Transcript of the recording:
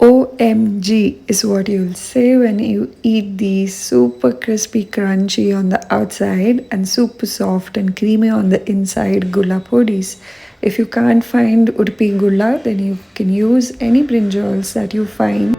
OMG is what you'll say when you eat these super crispy crunchy on the outside and super soft and creamy on the inside Gulla phodis. If you can't find Udupi Gulla, then you can use any brinjals that you find